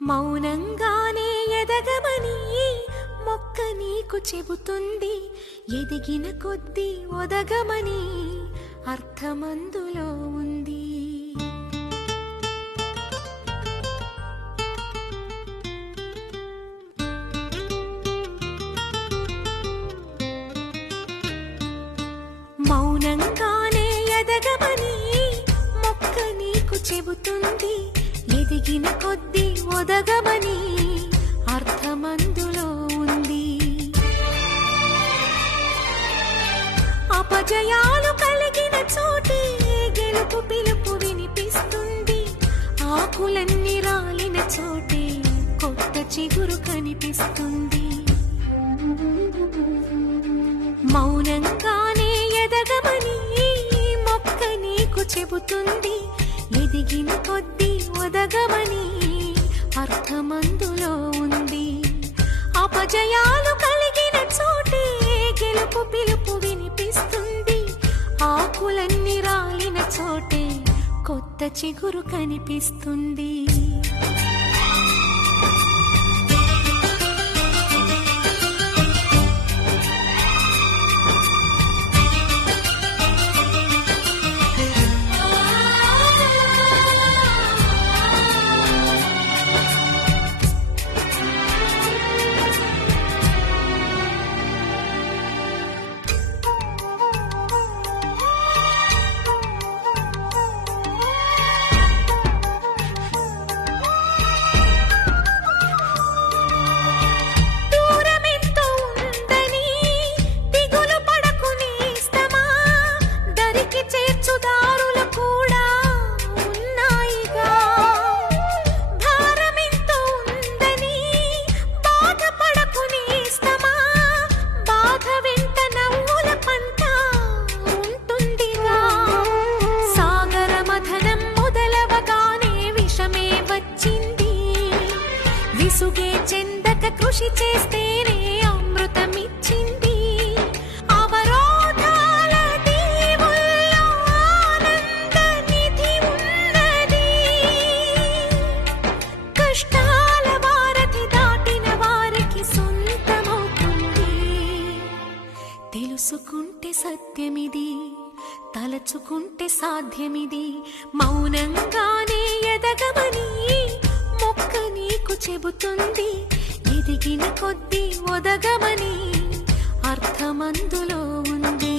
మౌనంగానే ఎదగమని మొక్క నీకు చెబుతుంది. ఎదిగిన కొద్దీ ఒదగమని అర్థమందులో ఉంది. మౌనంగానే ఎదగమని మొక్క నీకు చెబుతుంది. ఎదిగిన కొద్దీ ఒదగమని అర్థమందులో ఉంది. అపజయాలు కలిగిన చోటే గెలుపు పిలుపు వినిపిస్తుంది. ఆకులన్నీ రాలిన చోటే కొత్త చిగురు కనిపిస్తుంది. మౌనంగానే ఎదగమని మొక్క నీకు చెబుతుంది. ఎదిగిన కొద్దీ ఒదగమని అర్థమందులో ఉంది. అపజయాలు కలిగిన చోటే గెలుపు పిలుపు వినిపిస్తుంది. ఆకులన్నీ రాలిన చోటే కొత్త చిగురు కనిపిస్తుంది. విసుగే చెందక కృషి చేస్తేనే అమృతమిచ్చింది. అవరోధాల దీవుల్లో ఆనంద నిధి ఉన్నది. కష్టాల వారధి దాటిన వారికి సొంతమవుతుంది. తెలుసుకుంటే సత్యమిది, తలచుకుంటే సాధ్యమిది. మౌనంగానే ఎదగమని మొక్క నీకు చెబుతుంది. ఎదిగిన కొద్దీ ఒదగమని అర్థమందులో ఉంది.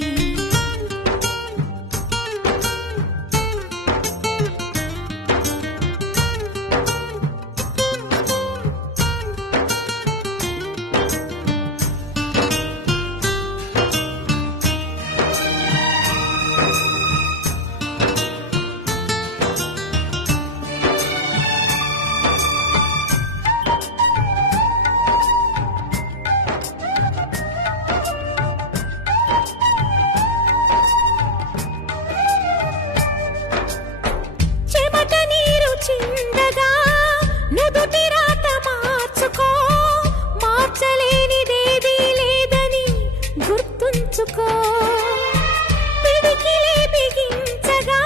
పిడికిలే బిగించగా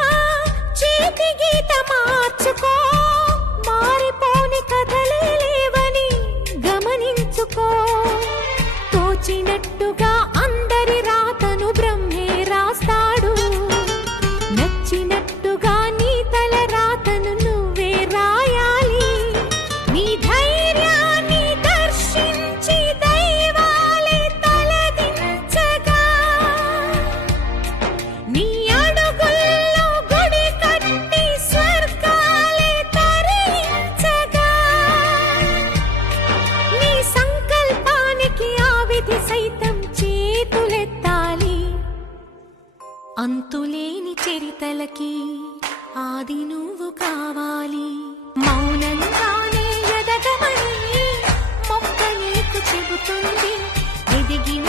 చేతి గీత మార్చుకో. మారిపోని కథలే లేవని గమనించుకో. తోచినట్టుగా అందరి రాతను బ్రహ్మే రాస్తాడు. నచ్చినట్టుగా నీ తల రాతను నువ్వే రాయాలి. నీ ధైర్యాన్ని దర్శించి దైవాలే తలదించగా, నీ అడుగుల్లో గుడి కట్టి స్వర్గాలే తరించగా, నీ సంకల్పానికి ఆ విధి సైతం చేతులెత్తాలి. అంతులేని చరితలకి ఆది నువ్వు కావాలి. మౌనంగానే ఎదగమని మొక్క నీకు చెబుతుంది. ఎదిగిన